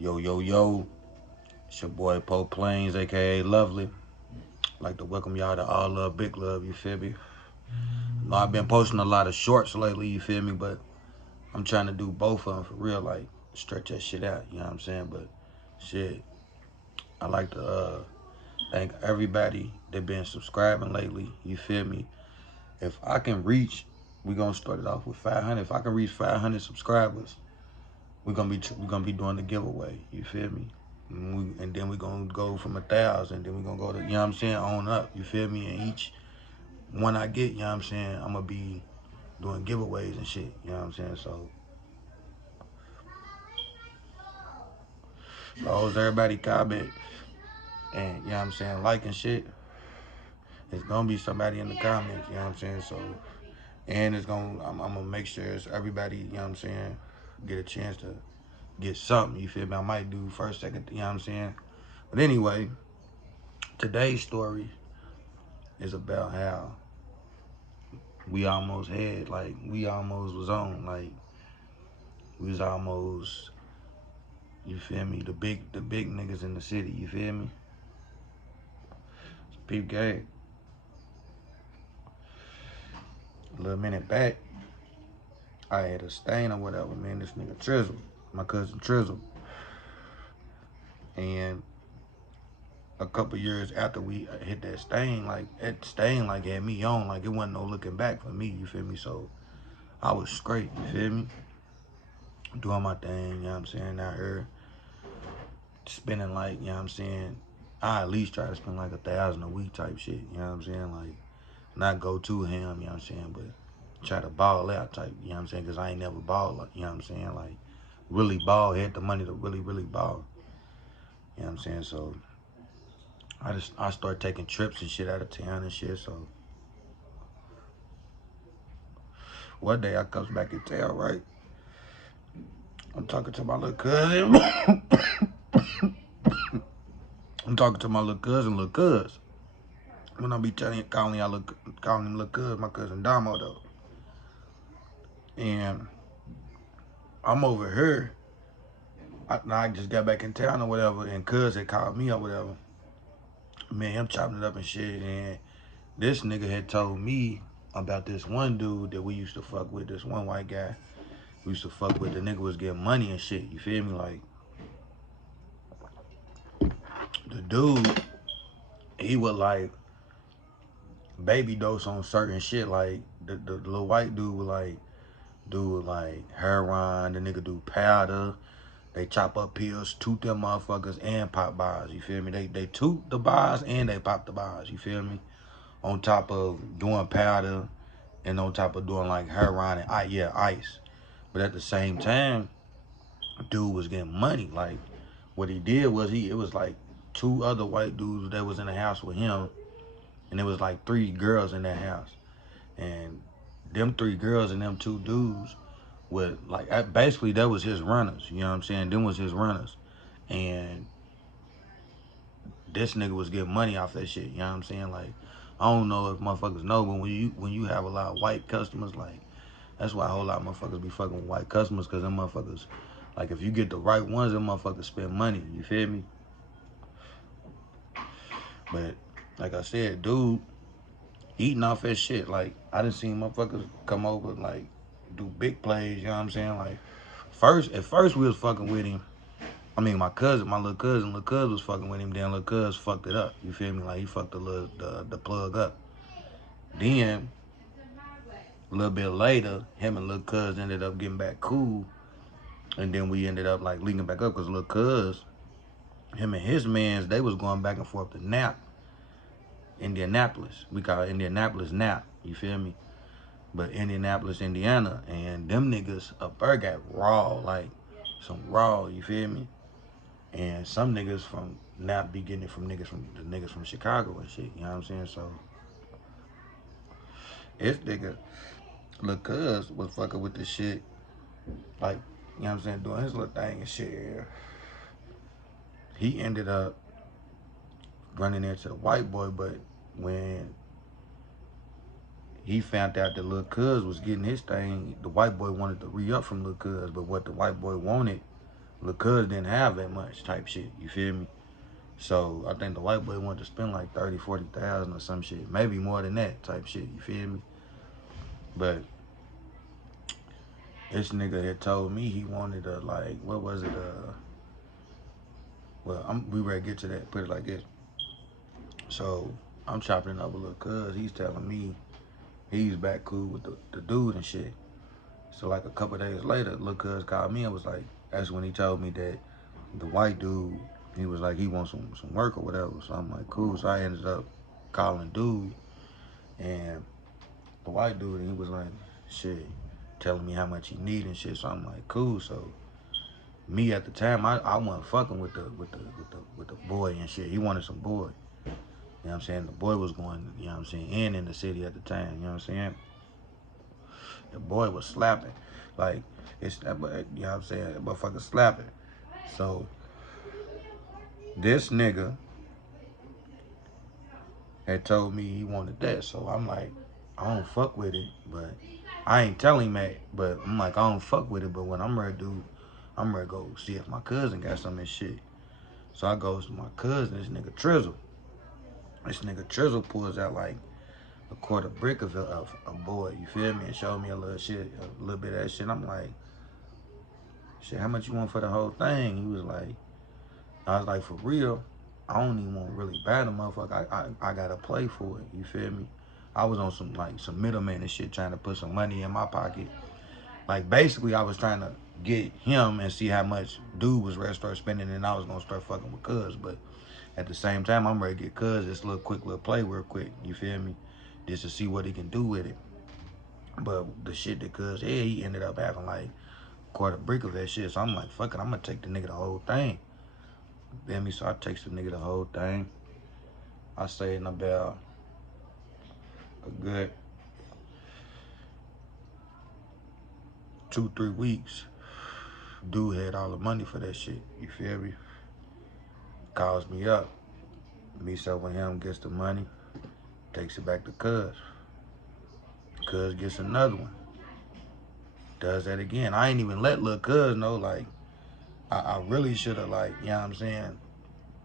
Yo, yo, yo. It's your boy Poe Plains, aka Lovely. Like to welcome y'all to All Love, Big Love, you feel me? No, I've been posting a lot of shorts lately, you feel me? But I'm trying to do both of them for real, like stretch that shit out, you know what I'm saying? But shit, I like to thank everybody that been subscribing lately, you feel me? If I can reach, we gonna start it off with 500. If I can reach 500 subscribers, we're gonna be doing the giveaway, you feel me? And then we're gonna go from 1,000, then we're gonna go to, you know what I'm saying, on up, you feel me? And each one I get, you know what I'm saying, I'm gonna be doing giveaways and shit, you know what I'm saying? So as long as everybody comment and, you know what I'm saying, liking shit, it's gonna be somebody in the comments, you know what I'm saying? So, and I'm gonna make sure it's everybody, you know what I'm saying, get a chance to get something, you feel me? I might do first, second, you know what I'm saying? But anyway, today's story is about how we almost was on, like, we was almost, you feel me, the big niggas in the city, you feel me? Peep gang. A little minute back, I had a stain or whatever, man, this nigga Trizzle, my cousin Trizzle. And a couple years after we hit that stain, like, that stain, like, had me on, like, it wasn't no looking back for me, you feel me? So, I was straight, you feel me? Doing my thing, you know what I'm saying, out here, spending, like, you know what I'm saying, I at least try to spend like 1,000 a week type shit, you know what I'm saying? Like, not go too ham, you know what I'm saying, but try to ball out type, you know what I'm saying? Because I ain't never balled, like, you know what I'm saying? Like, really ball, had the money to really, really ball, you know what I'm saying? So, I start taking trips and shit out of town and shit. So, one day I comes back in town, right? I'm talking to my little cousin. I'm talking to my little cuz. When I be calling him little cuz, my cousin Damo though. And I'm over here. I just got back in town or whatever, and cuz had called me or whatever. Man, him chopping it up and shit, and this nigga had told me about this one dude that we used to fuck with, this one white guy we used to fuck with. The nigga was getting money and shit, you feel me? Like, the dude, he would like baby dose on certain shit. Like, the little white dude would like do like heroin, the nigga do powder. They chop up pills, toot them motherfuckers, and pop bars, you feel me? They toot the bars and they pop the bars, you feel me? On top of doing powder and on top of doing like heroin and ice. But at the same time, dude was getting money. Like, what he did was it was like two other white dudes that was in the house with him, and it was like three girls in that house. And them three girls and them two dudes would like, basically that was his runners, you know what I'm saying? Them was his runners. And this nigga was getting money off that shit, you know what I'm saying? Like, I don't know if motherfuckers know, but when you have a lot of white customers, like, that's why a whole lot of motherfuckers be fucking with white customers, because them motherfuckers, like, if you get the right ones, them motherfuckers spend money, you feel me? But like I said, dude, eating off that shit. Like, I done seen motherfuckers come over, like, do big plays, you know what I'm saying? Like, at first we was fucking with him. I mean, my little cousin was fucking with him. Then little cuz fucked it up. You feel me? Like, he fucked the plug up. Then a little bit later, him and little cuz ended up getting back cool, and then we ended up like linking back up because little cuz, him and his mans, they was going back and forth to Indianapolis. We call it Indianapolis Nap. You feel me? But Indianapolis, Indiana, and them niggas up there got raw, like some raw. You feel me? And some niggas from Nap be getting it from the niggas from Chicago and shit. You know what I'm saying? So this nigga, Lil Cuz, was fucking with this shit, like, you know what I'm saying, doing his little thing and shit. He ended up running into the white boy, but when he found out that Lil Cuz was getting his thing, the white boy wanted to re-up from Lil Cuz, but what the white boy wanted Lil' cuz didn't have that much type shit, you feel me? So I think the white boy wanted to spend like 30, 40,000 or some shit. Maybe more than that type shit, you feel me? But this nigga had told me he wanted a, like, what was it? Well, we ready to get to that, put it like this. So I'm chopping it up with Lil' cuz. He's telling me he's back cool with the dude and shit. So like a couple days later, Lil' cuz called me and was like, that's when he told me that the white dude, he was like, he wants some work or whatever. So I'm like, cool. So I ended up calling dude, and the white dude, and he was like, shit, telling me how much he need and shit. So I'm like, cool. So me at the time, I wasn't fucking with the boy and shit. He wanted some boy. You know what I'm saying? The boy was going, you know what I'm saying, in the city at the time, you know what I'm saying? The boy was slapping. Like, it's, you know what I'm saying? That motherfucker slapping. So this nigga had told me he wanted that. So I'm like, I don't fuck with it, but I ain't telling him that. But I'm like, I don't fuck with it, but when I'm ready to do, I'm ready to go see if my cousin got some of this shit. So I goes to my cousin, this nigga Trizzle. This nigga Trizzle pulls out like a quarter brick of a boy, you feel me? And showed me a little shit, a little bit of that shit. I'm like, shit, how much you want for the whole thing? He was like, I was like, for real, I don't even want to really buy the motherfucker. I gotta play for it, you feel me? I was on some middleman and shit, trying to put some money in my pocket. Like, basically, I was trying to get him and see how much dude was ready to start spending, and I was gonna start fucking with cuz. But at the same time, I'm ready to get cuz this little quick little play real quick, you feel me? Just to see what he can do with it. But the shit that cuz had, he ended up having like a quarter brick of that shit. So I'm like, fuck it, I'm gonna take the nigga the whole thing. You feel me? So I takes the nigga the whole thing. I say in about a good 2, 3 weeks, dude had all the money for that shit. You feel me? Calls me up. Meets up with him, gets the money, takes it back to cuz. Cuz gets another one. Does that again. I ain't even let little cuz know, like, I really should have, like, you know what I'm saying,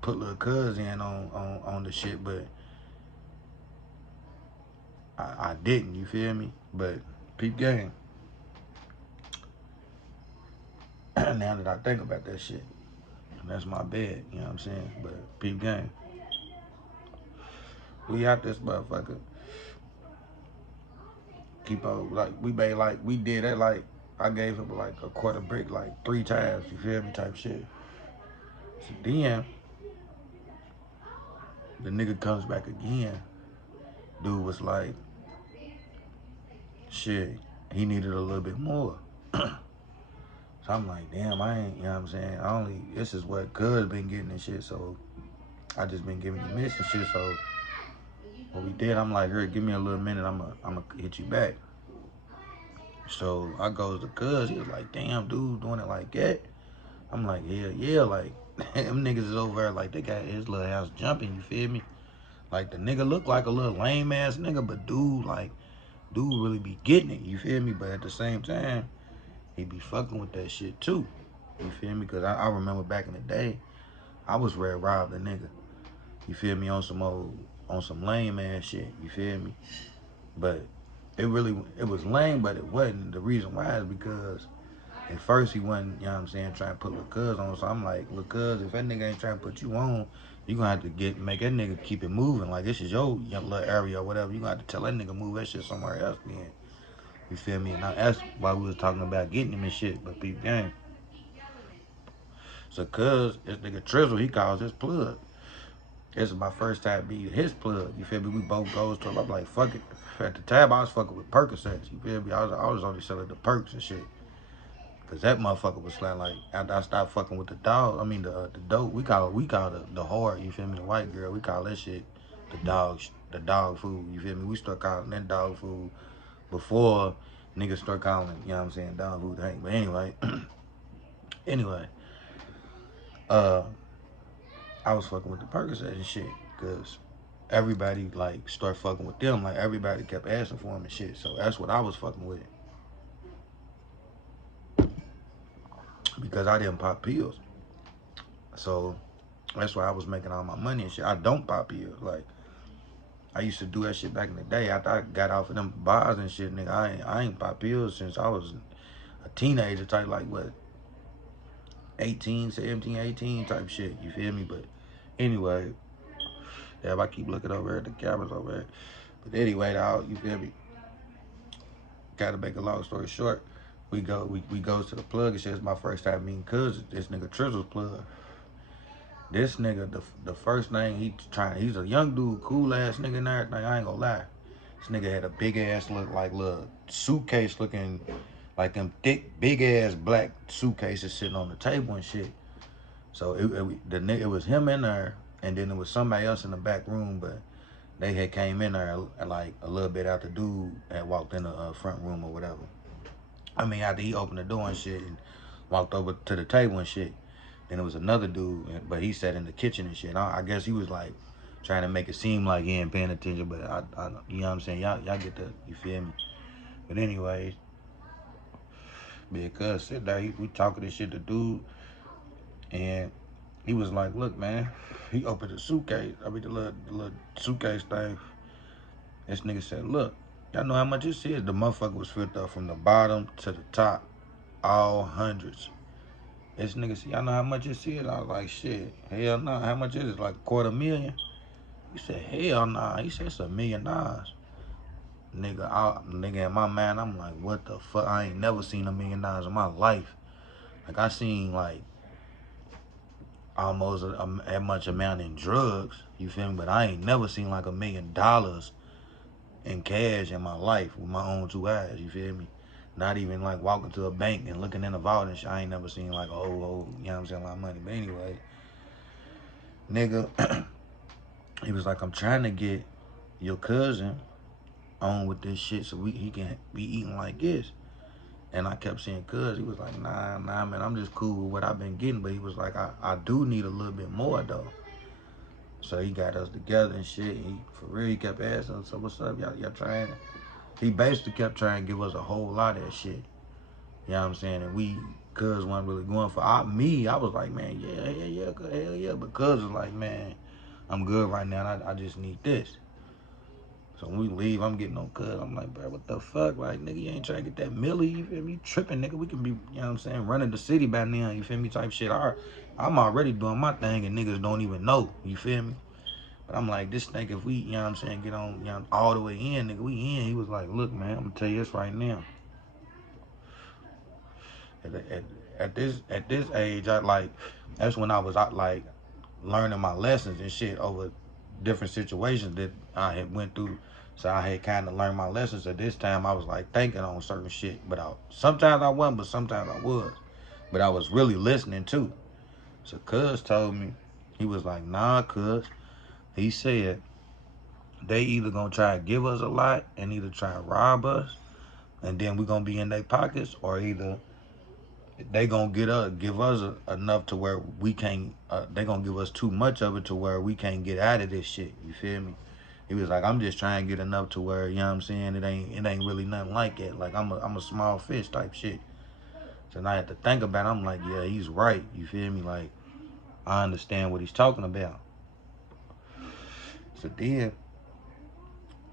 put little cuz in on the shit, but I didn't, you feel me? But peep game. Now that I think about that shit, that's my bad, you know what I'm saying? But peep game. We out this motherfucker. Keep on, like, we made, like, we did that, like, I gave him like a quarter brick like 3 times, you feel me, type shit. So then the nigga comes back again. Dude was like, shit, he needed a little bit more. So I'm like, damn, I ain't, you know what I'm saying? This is what cuz been getting and shit, so I just been giving you miss and shit. So what we did, I'm like, here, give me a little minute, I'ma hit you back. So I goes to cuz, he was like, damn, dude, doing it like that. I'm like, yeah, like, them niggas is over there, like, they got his little house jumping, you feel me? Like, the nigga look like a little lame ass nigga, but dude really be getting it, you feel me? But at the same time, he be fucking with that shit too, you feel me? Cause I remember back in the day, I was ready to rob the nigga, you feel me? On some lame ass shit, you feel me? But it was lame, but it wasn't. The reason why is because at first he wasn't, you know what I'm saying, trying to put Lil' Cuz on. So I'm like, Lil' Cuz, if that nigga ain't trying to put you on, you gonna have to make that nigga keep it moving. Like, this is your little area or whatever. You gonna have to tell that nigga move that shit somewhere else then. You feel me? And that's why we was talking about getting him and shit, but peep game. So cuz, this nigga Trizzle, he calls his plug. This is my first time being his plug. You feel me? We both goes to him. I'm like, fuck it. At the time, I was fucking with Percocets. You feel me? I was only selling the perks and shit. Cause that motherfucker was like after I stopped fucking with the dog, I mean the dope. We call the hard. You feel me? The white girl. We call that shit the dog food. You feel me? We start calling that dog food before niggas start calling it, you know what I'm saying, dog food. But anyway, anyway, I was fucking with the Percocets and shit, cause everybody like start fucking with them. Like everybody kept asking for them and shit. So that's what I was fucking with. because I didn't pop pills. So that's why I was making all my money and shit. I don't pop pills. Like, I used to do that shit back in the day. After I got off of them bars and shit, nigga, I ain't pop pills since I was a teenager type, like what, 18, 17, 18 type shit. You feel me? But anyway, yeah, if I keep looking over at the cameras over there. But anyway, dog, you feel me? Gotta make a long story short. We goes to the plug and shit. It's my first time meeting cousins. This nigga Trizzle's plug. This nigga, the first thing he's a young dude, cool ass nigga and everything. I ain't gonna lie. This nigga had a big ass little suitcase looking like them thick, big ass black suitcases sitting on the table and shit. So it was him in there, and then there was somebody else in the back room, but they had came in there like a little bit after dude had walked in the front room or whatever. I mean, after he opened the door and shit and walked over to the table and shit. Then there was another dude, but he sat in the kitchen and shit. I guess he was like trying to make it seem like he ain't paying attention, but you know what I'm saying? Y'all get the, you feel me? But anyways, because sit there, we talking this shit to dude, and he was like, look, man, he opened the suitcase. I mean, the little suitcase thing. This nigga said, look, y'all know how much this is? The motherfucker was filled up from the bottom to the top, all hundreds. This nigga said, y'all know how much this is? I was like, shit, hell no. How much is it? Like $250,000? He said, hell nah. He said, it's $1 million. Nigga, in my mind, I'm like, what the fuck? I ain't never seen $1 million in my life. Like, I seen, like, almost that much amount in drugs. You feel me? But I ain't never seen, like, $1 million in cash in my life with my own two eyes. You feel me? Not even, like, walking to a bank and looking in the vault and shit. I ain't never seen, like, you know what I'm saying, a lot of money. But anyway, nigga, he was like, I'm trying to get your cousin on with this shit so he can be eating like this. And I kept saying, cuz, he was like, nah, man, I'm just cool with what I've been getting. But he was like, I do need a little bit more, though. So he got us together and shit. For real, he kept asking us, so what's up, y'all trying? He basically kept trying to give us a whole lot of that shit. You know what I'm saying? And cuz wasn't really going for me. I was like, man, yeah, hell yeah. But cuz was like, man, I'm good right now. I just need this. So when we leave, I'm getting on cuz. I'm like, bro, what the fuck? Like, nigga, you ain't trying to get that milli, you feel me? You tripping, nigga. We can be, you know what I'm saying, running the city by now, you feel me? Type shit. I'm already doing my thing and niggas don't even know, you feel me? But I'm like, this nigga, if we, you know what I'm saying, get on, you know, all the way in, nigga, we in. He was like, look, man, I'm gonna tell you this right now. At this age, that's when I was out, like, learning my lessons and shit over different situations that I had went through. So I had kind of learned my lessons. At this time, I was like thinking on certain shit, but sometimes I wasn't, but sometimes I was. But I was really listening too. So cuz told me, he was like, nah, cuz. He said, they either gonna try to give us a lot and either try to rob us, and then we gonna be in their pockets, or either they gonna give us enough to where we can't. They gonna give us too much of it to where we can't get out of this shit. You feel me? He was like, I'm just trying to get enough to where, you know what I'm saying, it ain't really nothing like it. Like I'm a small fish type shit. So now I had to think about it. I'm like, yeah, he's right. You feel me? Like, I understand what he's talking about. So then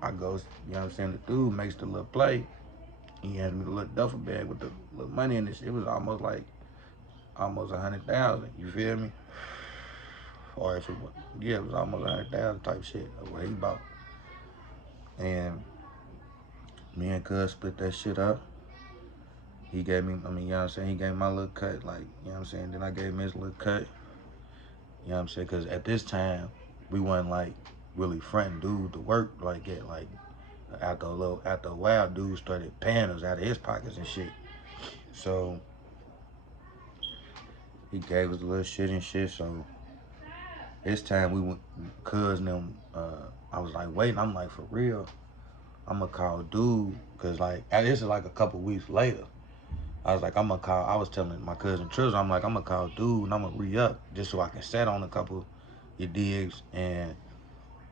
I goes, you know what I'm saying, the dude makes the little play. He had me the little duffel bag with the little money in it. It was almost 100,000. You feel me? Or if it was, yeah, it was almost 100,000 type shit of what he bought. And me and Cuz split that shit up. He gave me, you know what I'm saying, he gave me my little cut, like, you know what I'm saying, then I gave him his little cut. You know what I'm saying? Because at this time, we wasn't, like, really fronting dude to work like that. Like, after a while, dude started paying us out of his pockets and shit. So, he gave us a little shit and shit, so this time we went, Cuz and them, I was like, waiting, I'm like, for real, I'm gonna call dude, because, like, this is like a couple weeks later. I was like, I was telling my cousin Trizzle, I'm like, I'm gonna call dude and I'm gonna re-up just so I can set on a couple your digs and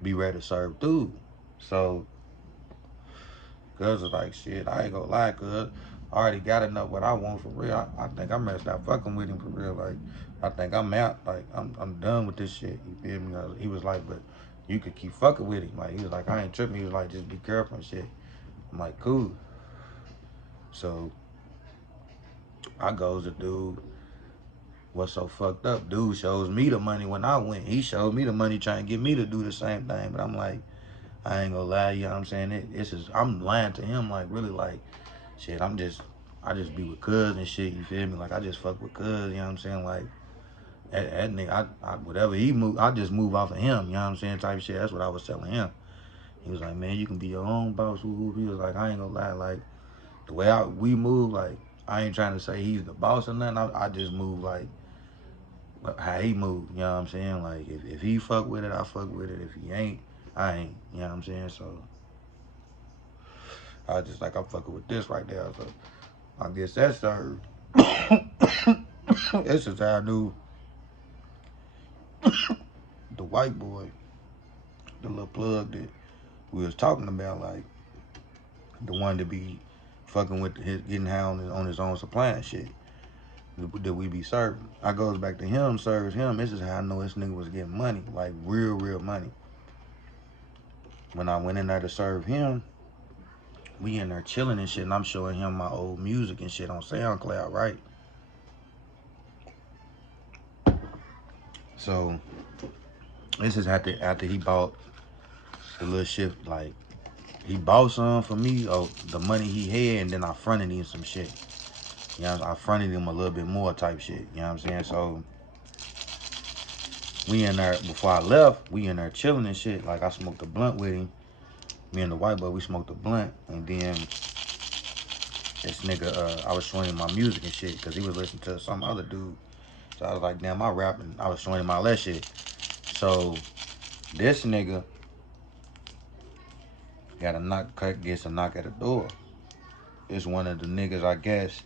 be ready to serve dude. So, Cuz was like, shit, I ain't gonna lie, Cuz. I already got enough what I want for real. I think I'm gonna stop fucking with him for real. Like, I think I'm out. Like, I'm done with this shit. You feel me? He was like, but you could keep fucking with him. Like, he was like, I ain't tripping. He was like, just be careful and shit. I'm like, cool. So I goes to dude. What's so fucked up? Dude shows me the money when I went. He showed me the money trying to get me to do the same thing. But I'm like, I ain't gonna lie, you know what I'm saying? It's just, I'm lying to him, like, really, like, shit, I just be with cuz and shit, you feel me? Like, I just fuck with cuz, you know what I'm saying? Like, that nigga, whatever he move, I just move off of him, you know what I'm saying? Type shit, that's what I was telling him. He was like, man, you can be your own boss, woo. He was like, I ain't gonna lie, like, the way we move, like, I ain't trying to say he's the boss or nothing, I just move, like, how he move, you know what I'm saying? Like, if he fuck with it, I fuck with it. If he ain't, I ain't, you know what I'm saying? So, I was just like, I'm fucking with this right there. So I guess that's served. This is how I knew the white boy, the little plug that we was talking about, like the one to be fucking with his getting high on his own supply and shit that we be serving. I goes back to him, serves him. This is how I know this nigga was getting money, like real money. When I went in there to serve him, we in there chilling and shit, and I'm showing him my old music and shit on SoundCloud, right? So this is after he bought the little shit, like he bought some for me, the money he had, and then I fronted him some shit. You know, I fronted him a little bit more type shit. You know what I'm saying? So we in there, before I left, we in there chilling and shit. Like, I smoked a blunt with him. Me and the white boy, we smoked a blunt, and then this nigga, I was showing him my music and shit, because he was listening to some other dude. So I was like, damn, I rapping. I was showing him all that shit. So this nigga gets a knock at the door. It's one of the niggas, I guess,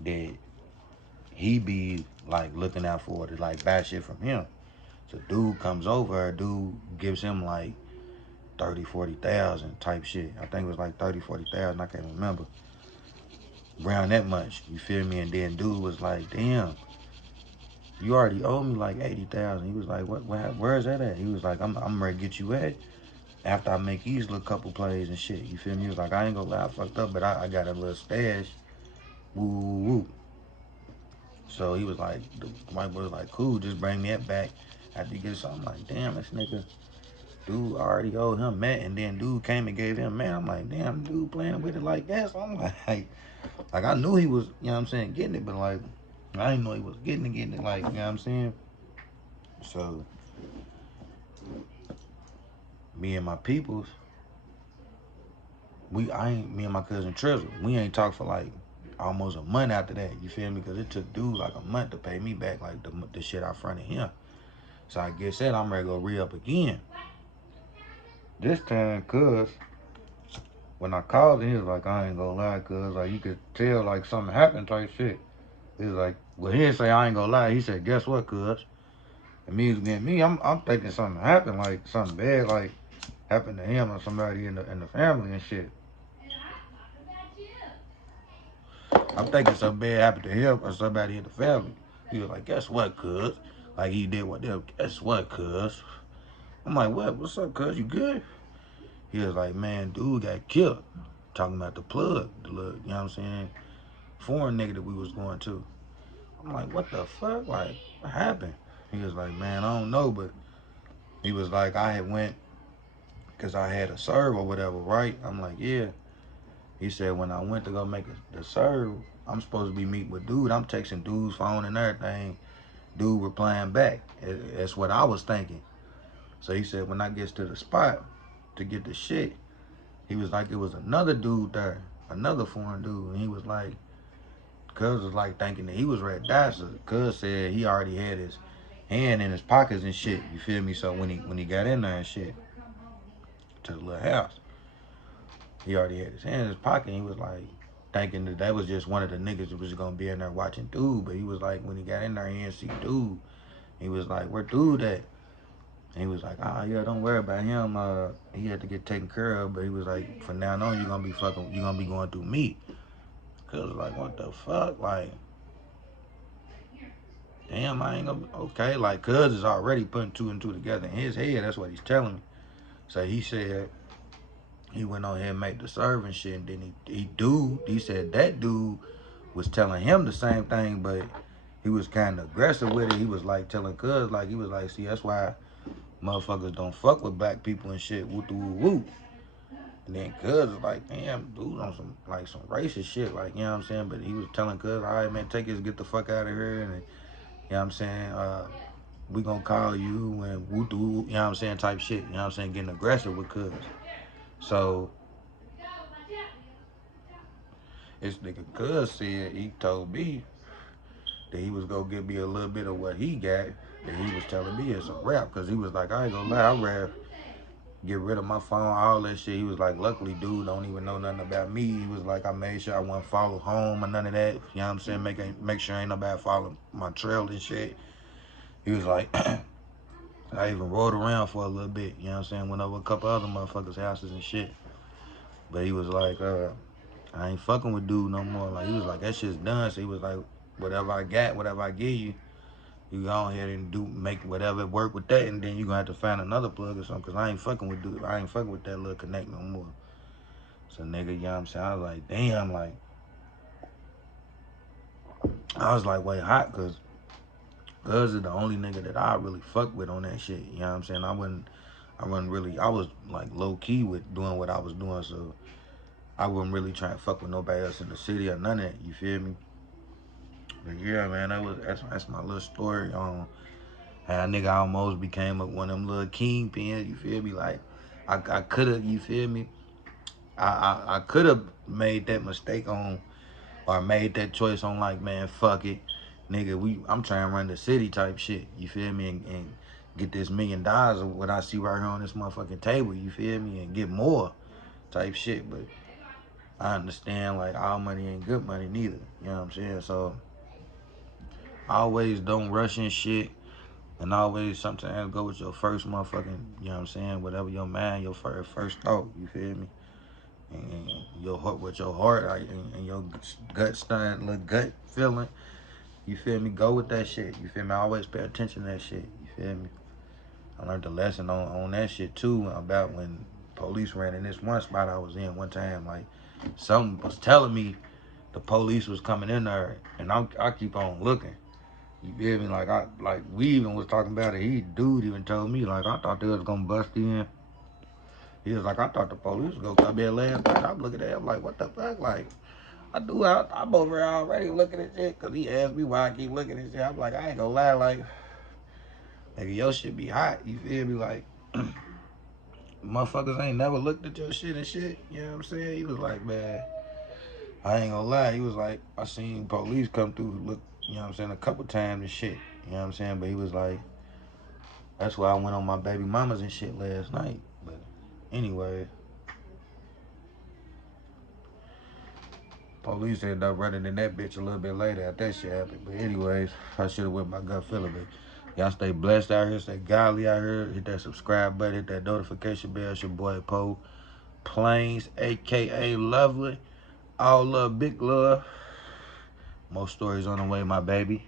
that he be like looking out for to like buy shit from him. So dude comes over, dude gives him like 30,000-40,000 type shit. I think it was like 30,000-40,000, I can't remember. Around that much, you feel me? And then dude was like, damn, you already owe me like 80,000. He was like, where's that at? He was like, I'm ready to get you at after I make these little couple plays and shit. You feel me? He was like, I ain't gonna lie, I fucked up, but I got a little stash. Woo, woo, woo. So he was like, the white boy was like, cool, just bring me that back after you get something. I'm like, damn, this nigga, dude already owed him Matt, and then dude came and gave him Matt. I'm like, damn, dude playing with it like that. So I'm like I knew he was, you know what I'm saying, getting it, but like, I didn't know he was getting it, like, you know what I'm saying? So, me and my peoples, me and my cousin Trizzle, we ain't talked for like almost a month after that, you feel me? Because it took dude like a month to pay me back, like the shit I fronted him. So I guess that I'm ready to go re-up again. This time, cuz, when I called him, he was like, I ain't gonna lie, cuz, like, you could tell, like, something happened type shit. He was like, well, he didn't say I ain't gonna lie. He said, guess what, cuz? And me, I'm thinking something happened, like, something bad, like, happened to him or somebody in the family and shit. I'm thinking something bad happened to him or somebody in the family. He was like, guess what, cuz? Like, he did what them, guess what, cuz? I'm like, what? What's up, cuz? You good? He was like, man, dude got killed. Talking about the plug, the little, you know what I'm saying? Foreign nigga that we was going to. I'm like, what the fuck? Like, what happened? He was like, man, I don't know, but he was like, I had went because I had a serve or whatever, right? I'm like, yeah. He said, when I went to go make the serve, I'm supposed to be meeting with dude. I'm texting dude's phone and everything. Dude replying back. That's what I was thinking. So he said, when I gets to the spot to get the shit, he was like, it was another dude there, another foreign dude. And he was like, cuz was like thinking that he was Red Dot. So cuz said he already had his hand in his pockets and shit. You feel me? So when he got in there and shit to the little house, he already had his hand in his pocket. And he was like thinking that was just one of the niggas that was gonna be in there watching dude. But he was like, when he got in there, he didn't see dude. He was like, where dude at? And he was like, yeah, don't worry about him. He had to get taken care of. But he was like, from now on, you're gonna be going through me. Cuz like, what the fuck? Like, damn, I ain't gonna, okay. Like, cuz is already putting two and two together in his head. That's what he's telling me. So he said he went on here and made the serve and shit. And then he said that dude was telling him the same thing, but he was kind of aggressive with it. He was like telling cuz, like, he was like, see, that's why motherfuckers don't fuck with black people and shit. Woo woo woo. And then cuz was like, damn, dude on some like some racist shit, like, you know what I'm saying? But he was telling cuz, all right, man, take this, get the fuck out of here. And, you know what I'm saying? We gonna call you and woo woo, you know what I'm saying, type shit. You know what I'm saying? Getting aggressive with cuz. So this nigga cuz said, he told me that he was gonna give me a little bit of what he got, that he was telling me it's a rap. Cause he was like, I ain't gonna lie, I rap. Get rid of my phone, all that shit. He was like, luckily, dude don't even know nothing about me. He was like, I made sure I wasn't follow home or none of that. You know what I'm saying? Make sure ain't nobody follow my trail and shit. He was like, I even rode around for a little bit. You know what I'm saying? Went over a couple other motherfuckers' houses and shit. But he was like, I ain't fucking with dude no more. Like, he was like, that shit's done. So he was like, whatever I got, whatever I give you, you go ahead and make whatever work with that, and then you gonna have to find another plug or something, cause I ain't fucking with dude. I ain't fucking with that little connect no more. So nigga, you know what I'm saying? I was like, damn, like, I was like, wait, hot, cause Cuz is the only nigga that I really fuck with on that shit. You know what I'm saying? I wasn't really, I was like low key with doing what I was doing, so I wasn't really trying to fuck with nobody else in the city or none of that. You feel me? But yeah, man, that's my little story on how a nigga almost became one of them little kingpins. You feel me? Like I could have, you feel me? I could have made that mistake on, or made that choice on, like, man, fuck it, nigga, I'm trying to run the city type shit, you feel me, and get this $1,000,000 of what I see right here on this motherfucking table, you feel me, and get more type shit. But I understand, like, all money ain't good money neither, you know what I'm saying? So always don't rush in shit, and always sometimes go with your first motherfucking, you know what I'm saying, whatever your mind, your first thought, you feel me? And your heart, with your heart, and your gut starting, little gut feeling, you feel me? Go with that shit. You feel me? I always pay attention to that shit. You feel me? I learned a lesson on that shit too, about when police ran in this one spot I was in one time. Like, something was telling me the police was coming in there, and I keep on looking. You feel me? Like we even was talking about it. Dude even told me, like, I thought they was gonna bust in. He was like, I thought the police was gonna come in last night. I'm looking at him like, what the fuck? Like, I'm over here already looking at shit, because he asked me why I keep looking at shit. I'm like, I ain't gonna lie, like, nigga, your shit be hot. You feel me? Like, motherfuckers ain't never looked at your shit and shit. You know what I'm saying? He was like, man, I ain't gonna lie. He was like, I seen police come through, look, you know what I'm saying, a couple times and shit. You know what I'm saying? But he was like, that's why I went on my baby mamas and shit last night. But anyway, police ended up running in that bitch a little bit later after that shit happened. But anyways, I should have went my gut feeling. But y'all stay blessed out here, stay godly out here. Hit that subscribe button, hit that notification bell. It's your boy Poe Plains, aka Lovely. All love, big love. More stories on the way, my baby.